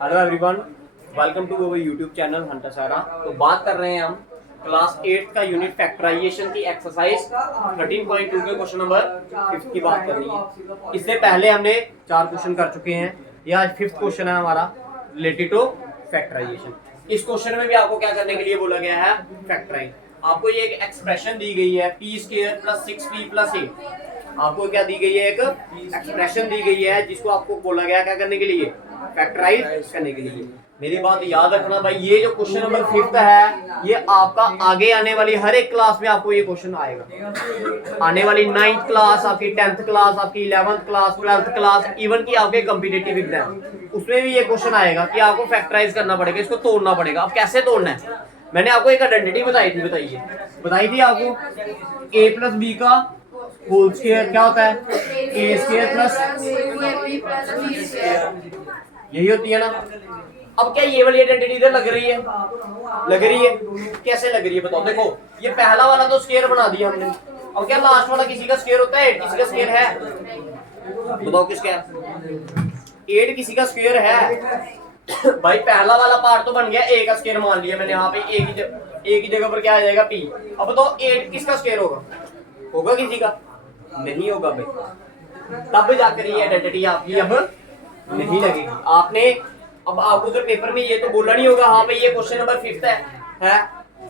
Hello everyone, welcome to our YouTube channel Hunter Sara. तो बात कर रहे हैं हम क्लास 8 का यूनिट फैक्टराइजेशन की एक्सरसाइज 13.2 के क्वेश्चन नंबर 5 की बात करनी है। इससे पहले हमने 4 क्वेश्चन कर चुके हैं। यह आज 5th क्वेश्चन है हमारा रिलेटेड टू फैक्टराइजेशन। इस क्वेश्चन में भी आपको क्या करने के लिए बोला गया है, फैक्टराइज। आपको ये एक एक्सप्रेशन दी गई है p² + 6p + 8। आपको क्या दी गई है, एक एक्सप्रेशन दी गई है जिसको आपको बोला गया क्या करने के लिए, फैक्टराइज करने के लिए। मेरी बात याद रखना भाई, ये जो क्वेश्चन नंबर 5th है ये आपका आगे आने वाली हर एक क्लास में आपको ये क्वेश्चन आएगा। आने वाली 9th क्लास, आपकी 10th क्लास, आपकी 11th class, 12th class, even की आपके कॉम्पिटिटिव एग्जाम, उसमें भी ये क्वेश्चन आएगा कि आपको फैक्टराइज करना पड़ेगा, इसको तोड़ना पड़ेगा। अब कैसे तोड़ना है, मैंने आपको एक आइडेंटिटी बताई थी, बताई थी आपको। a + b का होल स्क्वायर क्या होता है, a² + यही होती है ना। अब क्या ये वाली आइडेंटिटी इधर लग रही है, कैसे लग रही है बताओ। देखो ये पहला वाला तो स्क्वायर बना दिया हमने। अब क्या लास्ट वाला किसी का स्क्वायर होता है, 8 किसी का स्क्वायर है, बताओ किसका है, 8 किसी का स्क्वायर है। भाई पहला वाला पार्ट तो बन गया, a का स्क्वायर मान लिया मैंने यहाँ पे, a की जगह पर क्या आ जाएगा p। अब बताओ 8 किसका स्क्वायर होगा किसी का, नहीं होगा भाई। तब जाकर ये आइडेंटिटी आपकी अब नहीं लगेगी। आपने अब आपको उधर पेपर में ये तो बोलना नहीं होगा हाँ भाई ये क्वेश्चन नंबर 5th है,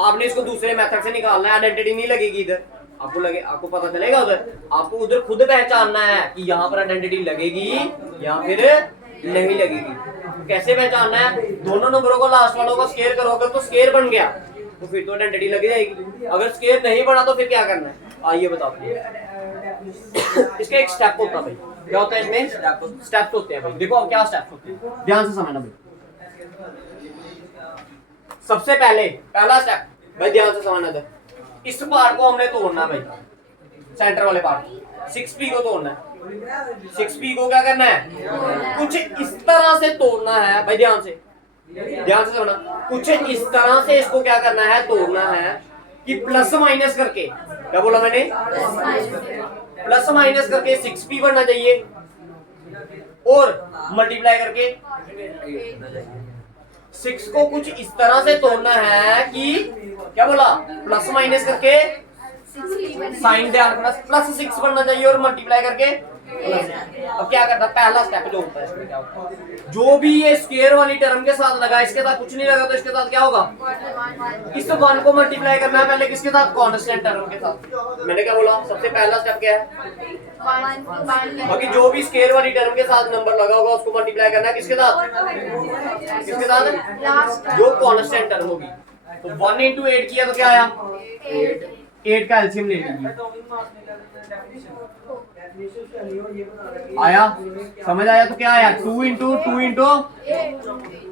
आपने इसको दूसरे मेथड से निकालना है, आइडेंटिटी नहीं लगेगी इधर। आपको पता चलेगा उधर, आपको उधर खुद पहचानना है कि यहाँ पर आइडेंटिटी लगेगी या फिर नहीं लगेगी। कैसे पहचानना है, दोनों नंबरों को लास्ट वालों का स्क्वायर करोगे तो स्क्वायर बन गया तो फिर तो आइडेंटिटी लग जाएगी। अगर स्क्वायर नहीं बना तो फिर क्या करना है, आइए बताओ। इसका एक स्टेप होता है भाई, क्या होता है इसमें, स्टेप्स होते हैं भाई। देखो अब क्या स्टेप्स होते हैं, ध्यान से समझना भाई। सबसे पहले पहला स्टेप भाई ध्यान से समझना था, इस पार्ट को हमने तोड़ना भाई, सेंटर वाले पार्ट 6p को तोड़ना है। 6p को क्या करना है, कुछ इस तरह से तोड़ना है भाई, ध्यान से समझना। कुछ इस तरह से इसको क्या करना है, तोड़ना है कि प्लस माइनस करके, क्या बोला मैंने, प्लस माइनस करके 6p बनना चाहिए और मल्टीप्लाई करके 6 को कुछ इस तरह से तोड़ना है कि क्या बोला, प्लस माइनस करके साइन ध्यान रखना, प्लस 6 बनना चाहिए और मल्टीप्लाई करके। अब क्या करना, पहला स्टेप जो होता है इसमें क्या होता है, जो भी ये स्क्वायर वाली टर्म के साथ लगा, इसके साथ कुछ नहीं लगा तो इसके साथ क्या होगा, इस 1 को मल्टीप्लाई करना है पहले किसके साथ, कांस्टेंट टर्म के साथ। मैंने क्या बोला, सबसे पहला स्टेप क्या है, बाकी जो भी स्क्वायर वाली टर्म के साथ नंबर लगा होगा उसको मल्टीप्लाई करना है किसके साथ, जो कांस्टेंट टर्म होगी। तो 1 × 8 किया तो क्या आया, 8 का एलसीएम ले लीजिए, आया, समझ आया तो क्या आया, 2 × 2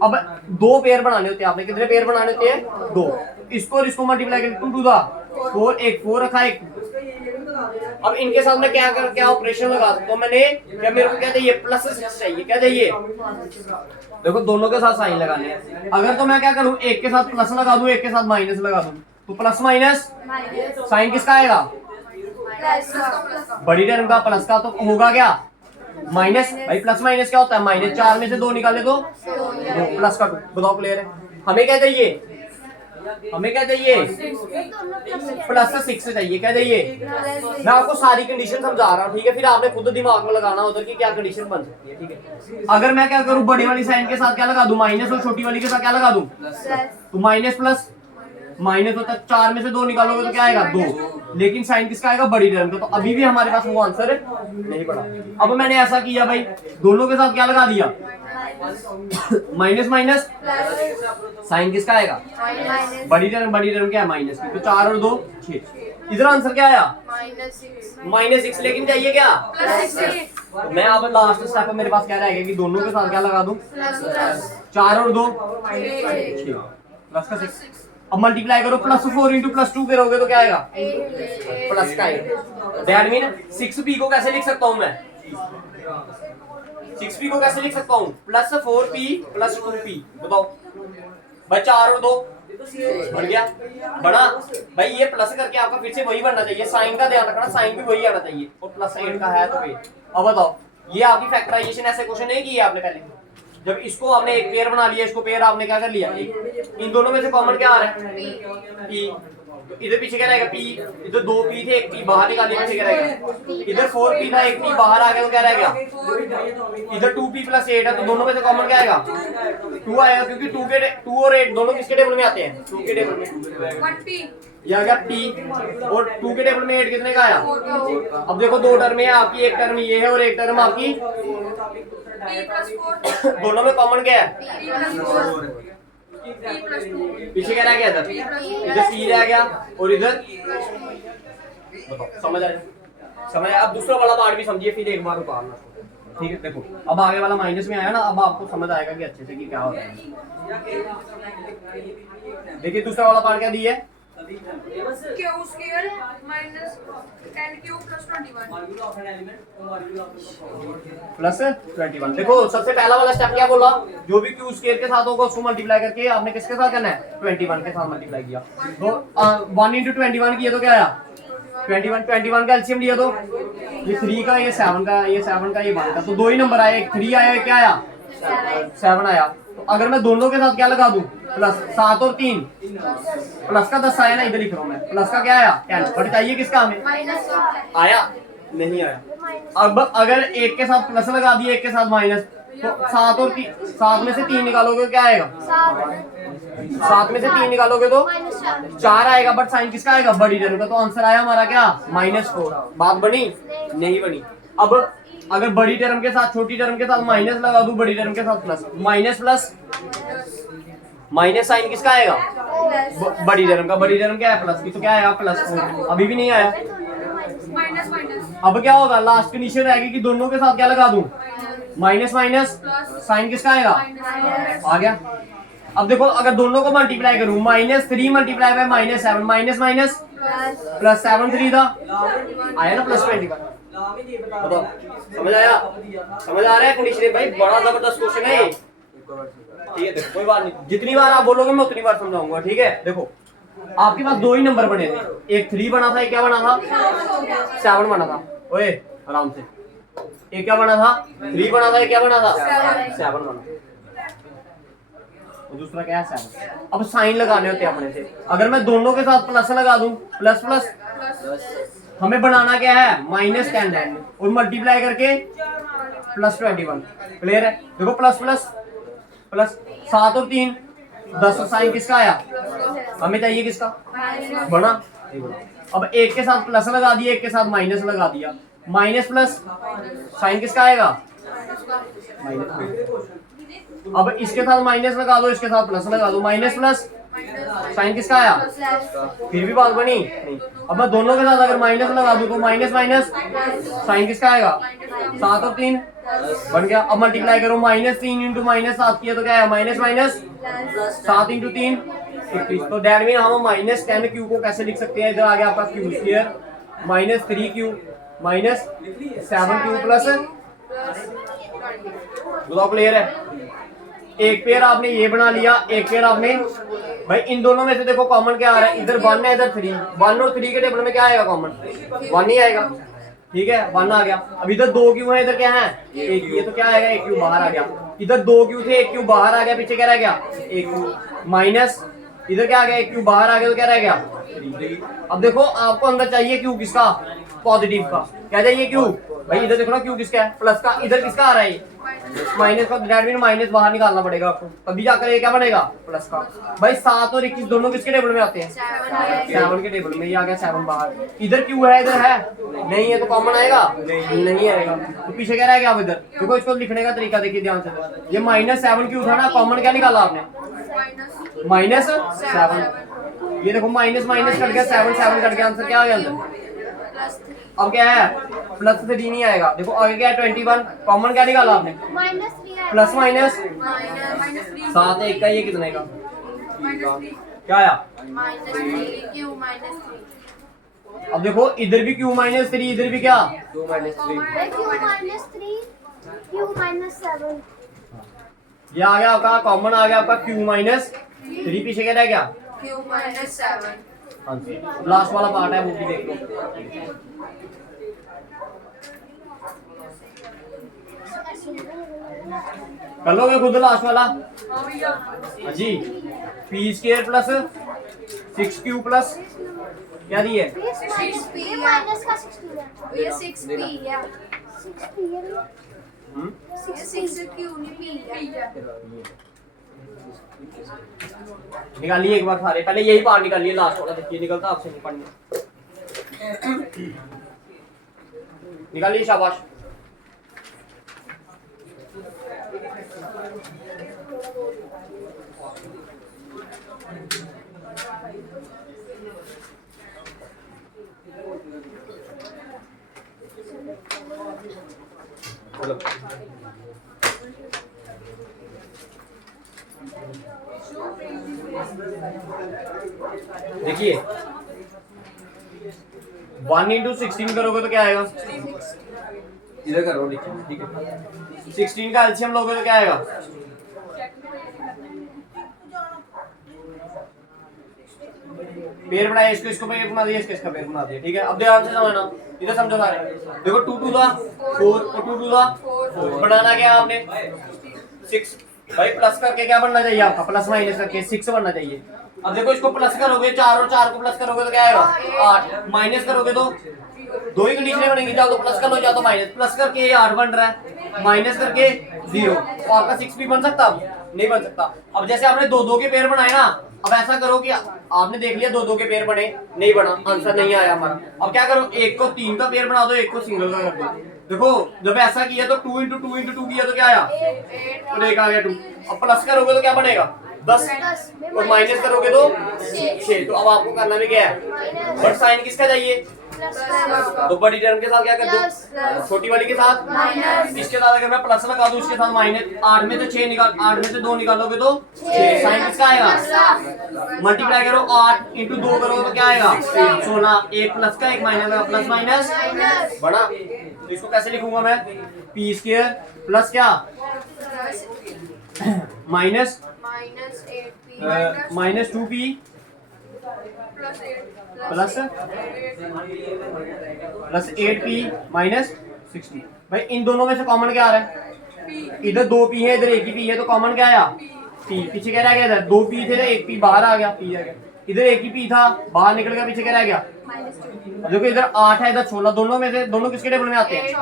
अब 2 पेयर बनाने होते हैं आपने, कितने पेयर बनाने होते हैं, 2। इसको और इसको मल्टीप्लाई करके 2 2 4, एक 4 रखा एक। अब इनके साथ में क्या ऑपरेशन लगा सकता हूं मैंने, क्या मेरे को क्या चाहिए, प्लस 6 चाहिए, क्या चाहिए, देखो दोनों के साथ साइन लगाने हैं। अगर तो मैं क्या करूं, एक के साथ प्लस लगा दूं, एक के साथ माइनस लगा दूं, तो प्लस माइनस साइन किसका आएगा, बड़ी टर्म का प्लस का, तो होगा क्या माइनस। भाई प्लस माइनस क्या होता है, माइनस 4 में से 2 निकाले तो प्लस का 2। बताओ क्लियर है, हमें क्या चाहिए, प्लस 6 चाहिए, क्या चाहिए। मैं आपको सारी कंडीशन समझा रहा हूँ, ठीक है, फिर आपने खुद दिमाग में लगाना उधर की क्या कंडीशन बन सकती है, ठीक है। अगर मैं क्या करूँ, बड़ी वाली साइन के साथ क्या लगा दूं, माइनस, और छोटी वाली के साथ क्या लगा दूं, तो माइनस प्लस माइनस होता है, 4 में से 2 निकालोगे तो क्या आएगा, 2। लेकिन साइन किसका आएगा, बड़ी टर्म का, तो अभी भी हमारे पास वो आंसर नहीं पड़ा। अब मैंने ऐसा किया भाई, दोनों के साथ क्या लगा दिया, माइनस माइनस, साइन किसका आएगा, बड़ी टर्म क्या है, माइनस की, तो 4 और 2 6। इधर आंसर क्या आया, -6, लेकिन चाहिए क्या, मैं अब लास्ट स्टेप मेरे पास क्या रहेगा कि दोनों के साथ क्या लगा दूं, 4 और 2 6, प्लस का 6। अब मल्टीप्लाई करो, +4 × +2 करोगे तो क्या आएगा, प्लस का आएगा। दैट मीन 6p को कैसे लिख सकता हूं मैं, 6p को कैसे लिख सकता हूं, +4p + 2p। बताओ भाई, 4 और 2 बढ़ गया, बड़ा भाई, ये प्लस करके आपका फिर से वही बनना चाहिए, साइन का ध्यान रखना, साइन भी वही आना चाहिए, और +8 का है तो फिर। अब बताओ, ये आपकी फैक्टराइजेशन ऐसे क्वेश्चन नहीं किए आपने पहले, जब इसको आपने एक पेयर बना लिया, इसको पेयर आपने क्या कर लिया एक, इन दोनों में से कॉमन क्या आ रहा है पी, तो इधर पीछे क्या रहेगा पी, इधर 2 पी थे, एक पी बाहर निकालने पीछे क्या रहेगा, इधर 4 पी था, एक पी बाहर आ गया तो क्या रह गया, इधर 2p + 8 है, तो दोनों में से कॉमन क्या आएगा 2 आएगा, क्योंकि 2 और 8 दोनों किसके टेबल में आते हैं 2 के टेबल में, 1p ये आ गया p और 2 के टेबल में 8 कितने का आया। अब देखो दो टर्म है आपकी, एक टर्म ये है और एक टर्म आपकी, p + 4 दोनों में कॉमन क्या है p + 4 p + 2 पीछे क्या रह गया, इधर c रह गया और इधर बताओ, समझ आया समझ आया। अब दूसरा वाला पार्ट भी समझिए, फिर एक बार उतारना, ठीक है। देखो अब आगे वाला माइनस में आया ना, अब आपको समझ आएगा कि अच्छे से कि क्या होता है। देखिए दूसरा वाला पार्ट क्या दिया है, q² - 10q + 21 प्लस 21। देखो सबसे पहला वाला स्टेप क्या बोला, जो भी क्यू स्क्वायर के साथ होगा उसको मल्टीप्लाई करके आपने किसके साथ करना है 21 के साथ मल्टीप्लाई किया, तो 1 × 21 किया तो क्या आया 21 का एलसीएम लिया तो ये 3 का, ये 7 का, ये 7 का, ये 1 का, तो 2 ही नंबर आए, एक 3 आया, क्या आया 7 आया। तो अगर मैं दोनों के साथ क्या लगा दूं प्लस 7 और 3 प्लस का 10 आया ना, इधर लिख रहा हूं मैं, प्लस का क्या आया 10, बट चाहिए किसका हमें आया नहीं आया। अब अगर एक के साथ प्लस लगा दिए एक के साथ माइनस, तो 7 और 7 में से 3 निकालोगे क्या आएगा 7 में से 3 निकालोगे तो 4 आएगा, बट साइन किसका आएगा बड़ी टर्म का, तो आंसर आया हमारा क्या -4। बात बनी नहीं बनी। अब अगर बड़ी टर्म के साथ छोटी टर्म के साथ माइनस लगा दूं, बड़ी टर्म के साथ plus, minus plus minus sign किसका आएगा बड़ी टर्म का, बड़ी टर्म क्या है प्लस की, तो क्या आएगा +4, अभी भी नहीं आया। माइनस अब क्या होगा लास्ट कंडीशन रहेगी कि दोनों के साथ क्या लगा दूं माइनस साइन किसका आएगा आ गया। अब देखो अगर दोनों को मल्टीप्लाई करूं, -3 × -7 माइनस +7 3 था आया ना +21। बताओ समझ आया, समझ आ रहा है कंडीशन भाई, बड़ा जबरदस्त क्वेश्चन है ये, ठीक है। देखो कोई बात नहीं, जितनी बार आप बोलोगे मैं उतनी बार समझाऊंगा, ठीक है। देखो आपके पास 2 ही नंबर बने थे, एक 3 बना था, एक क्या बना था 7 बना था, ओए आराम से, एक क्या बना था 3 बना था, एक क्या बना था 7 बना, और दूसरा क्या है 7। अब साइन लगाने होते हैं अपने से, अगर मैं दोनों के साथ प्लस लगा दूं, प्लस हमें बनाना क्या है -10 और मल्टीप्लाई करके +21, क्लियर है। देखो प्लस 7 और 3 10, साइन किसका आया हमें चाहिए किसका बना नहीं बना। अब एक के साथ प्लस लगा दिया, एक के साथ माइनस लगा दिया, माइनस प्लस साइन किसका आएगा माइनस। अब इसके साथ माइनस लगा दो, इसके साथ प्लस लगा दो, माइनस प्लस साइन किसका आया, फिर भी बात बनी नहीं। अब मैं दोनों के साथ अगर माइनस लगा दूं तो माइनस साइन किसका आएगा 7 और 3 बन गया। अब मल्टीप्लाई करो, -3 × -7 किया तो क्या है -7 × 3 21। तो दैट मीन हम -10q को कैसे लिख सकते हैं, इधर आ गया आपका q square -3q -7q plus, बताओ क्लियर है। एक पेयर आपने ये बना लिया, एक पेयर आपने भाई इन दोनों में से देखो कॉमन क्या आ रहा है, इधर 1 है इधर 3, 1 और 3 के टेबल में क्या आएगा कॉमन 1 ही आएगा, ठीक है 1 आ गया। अब इधर 2 क्यू है, इधर क्या है 1 क्यू, ये तो क्या आएगा 1 क्यू बाहर आ गया, इधर 2 क्यू थे 1 क्यू बाहर आ गया, पीछे क्या रह गया 1 क्यू माइनस, इधर क्या आ गया 1 क्यू बाहर आ गया तो क्या रह गया 3। अब देखो आपको अंदर चाहिए क्यू किसका पॉजिटिव का, क्या चाहिए क्यू भाई, इधर देखो ना क्यू किसका है प्लस का, इधर किसका आ रहा है माइनस का, दैट मीन माइनस बाहर निकालना पड़ेगा आपको, तभी जाकर ये क्या बनेगा प्लस का। भाई 7 और 21 दोनों किसके टेबल में आते हैं 7 के टेबल में, ये आ गया 7 बाहर, इधर क्यू है इधर है नहीं है, तो कॉमन आएगा नहीं आएगा, तो पीछे क्या रह गया अब इधर। देखो इसको लिखने का तरीका देखिए ध्यान से, ये -7 क्यू था ना, कॉमन क्या निकाला आपने -7, ये देखो माइनस कट गया 7 कट गया, आंसर क्या हो गया अंदर। अब क्या है +3 नहीं आएगा, देखो आगे क्या है 21, कॉमन क्या निकाला आपने प्लस माइनस 7 1 का, ये कितने का क्या आया अब देखो इधर भी q -3, इधर भी क्या q -3 ये आ गया आपका कॉमन, आ गया आपका q -3, पीछे क्या रह गया q -7। हाँ जी, लास्ट वाला पार्ट है वो भी देख लो। कर लोगे खुद लास्ट वाला? हाँ भैया हाँ जी, P square plus 6q plus क्या दिए? माइनस का 16 है भैया 6p है 6p है हम्म? 6q नहीं p है निकालिए एक बार सारे, पहले यही पार्ट निकालिए लास्ट वाला, देखिए निकलता आपसे नहीं पढ़ने। निकालिए, शाबाश। चलो देखिए 1 इंटू 16 करोगे तो क्या आएगा? इधर करो, देखिए ठीक है। 16 का एलसीएम लोगे तो क्या आएगा? पेड़ बनाया, इसको इसको पेड़ बना दिया, इसका पेड़ बना दिया, ठीक है। अब ध्यान से समझना, इधर समझो सारे। देखो 2 टू दा 4 और 2 टू दा 4 बनाना क्या आपने? 6। भाई प्लस करके क्या बनना चाहिए आपका? प्लस माइनस करके 6 बनना चाहिए। अब देखो इसको प्लस करोगे 4 और 4 को प्लस करोगे तो क्या आएगा? 8। माइनस करोगे तो दो ही कंडीशनें बनेंगी, जाओ तो प्लस कर लो, जाओ तो माइनस। प्लस करके 8 बन रहा है, माइनस करके 0, तो आपका 6 भी बन सकता? नहीं बन सकता। अब जैसे आपने 2-2 के पेयर बनाए ना, अब ऐसा करो कि आपने देख लिया 2-2 के पेयर बने, नहीं बना, आंसर नहीं आया हमारा। अब क्या करो, एक को 3 का पेयर बना दो, एक को सिंगल का कर दो। देखो जब ऐसा किया तो 2 इंटू 2 इंटू 2 किया तो क्या आया? तो एक आ गया 2। अब प्लस करोगे तो क्या बनेगा? 10 और माइनस करोगे तो 6। तो अब आपको करना भी क्या है? बट साइन किसका चाहिए? तो बड़ी टर्म के साथ क्या कर दो? छोटी वाली के साथ माइनस। इसके साथ अगर मैं प्लस लगा दूं, इसके साथ माइनस। 8 में से 6 निकाल, 8 में से 2 निकालोगे तो 6। साइन किसका आएगा? मल्टीप्लाई करो, 8 इंटू 2 करोगे तो क्या आएगा? 16। एक प्लस का एक माइनस का, प्लस माइनस बड़ा। तो इसको कैसे लिखूंगा मैं? पी स्क्वायर प्लस क्या? Minus minus 2p plus 8p minus 16। भाई इन दोनों में से कॉमन क्या आ रहा है? इधर 2p है, इधर एक ही p है, तो कॉमन क्या आया? p। पीछे क्या रह गया? इधर 2p थे तो 1p बाहर आ गया, p आ गया। इधर एक ही p था, बाहर निकल गया, पीछे क्या रह गया? देखो इधर 8 है, इधर 16, दोनों में से दोनों किसके टेबल में आते हैं?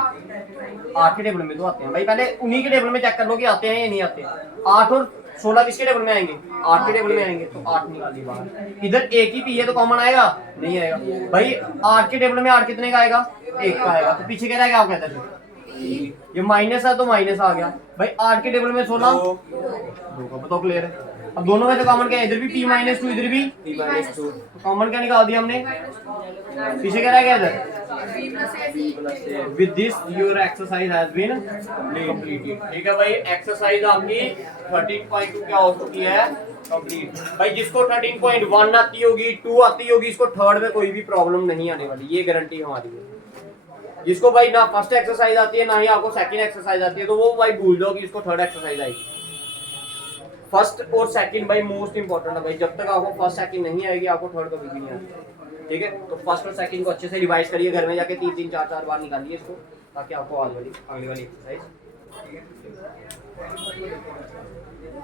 8 के टेबल में तो आते हैं। भाई पहले उन्हीं के टेबल में चेक कर लो कि आते हैं या नहीं आते। 8 और 16 किसके टेबल में आएंगे? 8 के टेबल में आएंगे, तो 8 निकालिए बाहर। इधर एक ही p है तो कॉमन आएगा? नहीं आएगा। भाई 8 के टेबल में 8 कितने का आएगा? 1 का आएगा, तो पीछे क्या रहेगा? आप कहते हैं ये माइनस है तो माइनस आ गया। भाई 8 के टेबल में 16 2 का, बताओ क्लियर है? अब दोनों में से कॉमन क्या है? इधर भी p माइनस 2, इधर भी p माइनस 2, तो कॉमन क्या निकाल दिया हमने? पीछे क्या रह गया इधर? With this your exercise has been completed। ठीक है भाई, एक्सरसाइज आपकी 13.2 क्या हो चुकी है? कंप्लीट। भाई जिसको 13.1 आती होगी, 2 आती होगी, इसको थर्ड में कोई भी प्रॉब्लम नहीं आने वाली, ये गारंटी हमारी है। जिसको भाई ना फर्स्ट एक्सरसाइज आती है ना ही आपको सेकंड एक्सरसाइज आती है, तो वो भाई भूल जाओ कि इसको थर्ड एक्सरसाइज आएगी। फर्स्ट और सेकंड भाई मोस्ट इंपॉर्टेंट है भाई। जब तक आपको फर्स्ट सेकंड नहीं आएगी, आपको थर्ड कभी भी नहीं आएगी। ठीक है, तो फर्स्ट और सेकंड को अच्छे से रिवाइज करिए, घर में जाके 3-3 4-4 बार निकालिए इसको, ताकि आपको अगली वाली एक्सरसाइज